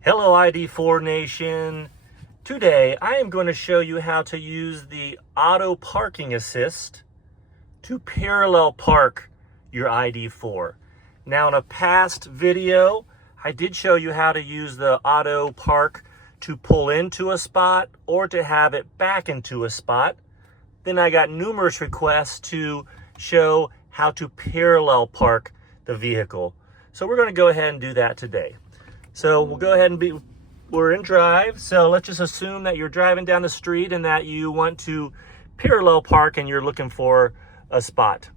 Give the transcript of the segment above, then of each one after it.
Hello ID.4 Nation. Today I am going to show you how to use the auto parking assist to parallel park your ID.4. Now in a past video I did show you how to use the auto park to pull into a spot or to have it back into a spot. Then I got numerous requests to show how to parallel park the vehicle. So we're going to go ahead and do that today. So we'll go ahead and we're in drive. So let's just assume that you're driving down the street and that you want to parallel park and you're looking for a spot.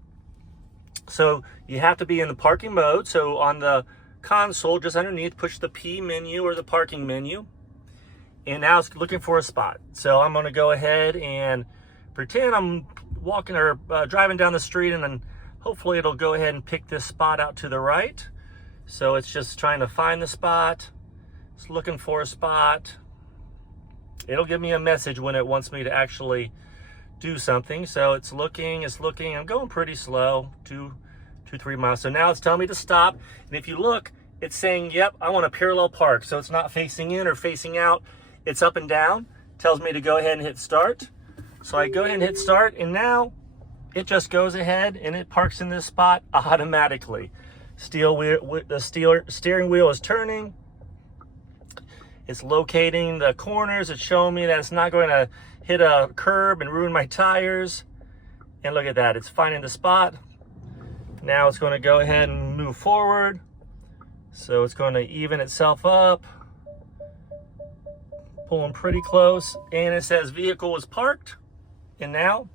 So you have to be in the parking mode. So on the console, just underneath, push the P menu or the parking menu. And now it's looking for a spot. So I'm going to go ahead and pretend I'm walking or driving down the street, and then hopefully it'll go ahead and pick this spot out to the right. So it's just trying to find the spot. It's looking for a spot. It'll give me a message when it wants me to actually do something. So it's looking. I'm going pretty slow, 2-3 miles. So now it's telling me to stop. And if you look, it's saying, yep, I want to parallel park. So it's not facing in or facing out. It's up and down. Tells me to go ahead and hit start. So I go ahead and hit start, and now it just goes ahead and it parks in this spot automatically. The steering wheel is turning. It's locating the corners. It's showing me that it's not going to hit a curb and ruin my tires. And look at that, it's finding the spot. Now it's going to go ahead and move forward. So it's going to even itself up. Pulling pretty close, and it says vehicle is parked. And now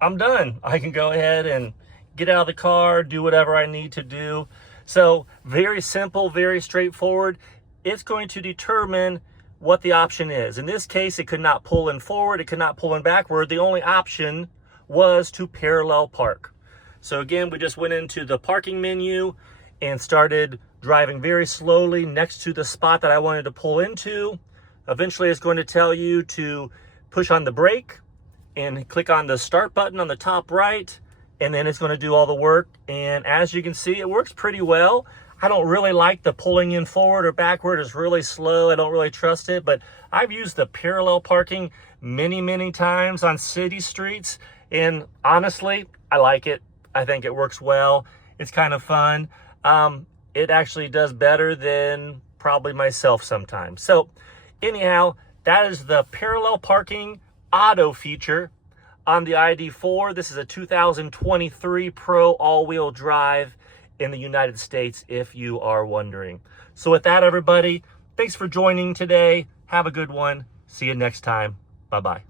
I'm done. I can go ahead and get out of the car, do whatever I need to do. So very simple, very straightforward. It's going to determine what the option is. In this case, it could not pull in forward, it could not pull in backward. The only option was to parallel park. So again, we just went into the parking menu and started driving very slowly next to the spot that I wanted to pull into. Eventually, it's going to tell you to push on the brake and click on the start button on the top right, and then it's going to do all the work. And as you can see, it works pretty well. I don't really like the pulling in forward or backward. It's really slow. I don't really trust it, but I've used the parallel parking many times on city streets, and honestly, I like it. I think it works well. It's kind of fun. It actually does better than probably myself sometimes. So anyhow, that is the parallel parking auto feature on the ID.4. This is a 2023 Pro all-wheel drive in the United States, if you are wondering. So with that, everybody, thanks for joining today. Have a good one. See you next time. Bye-bye.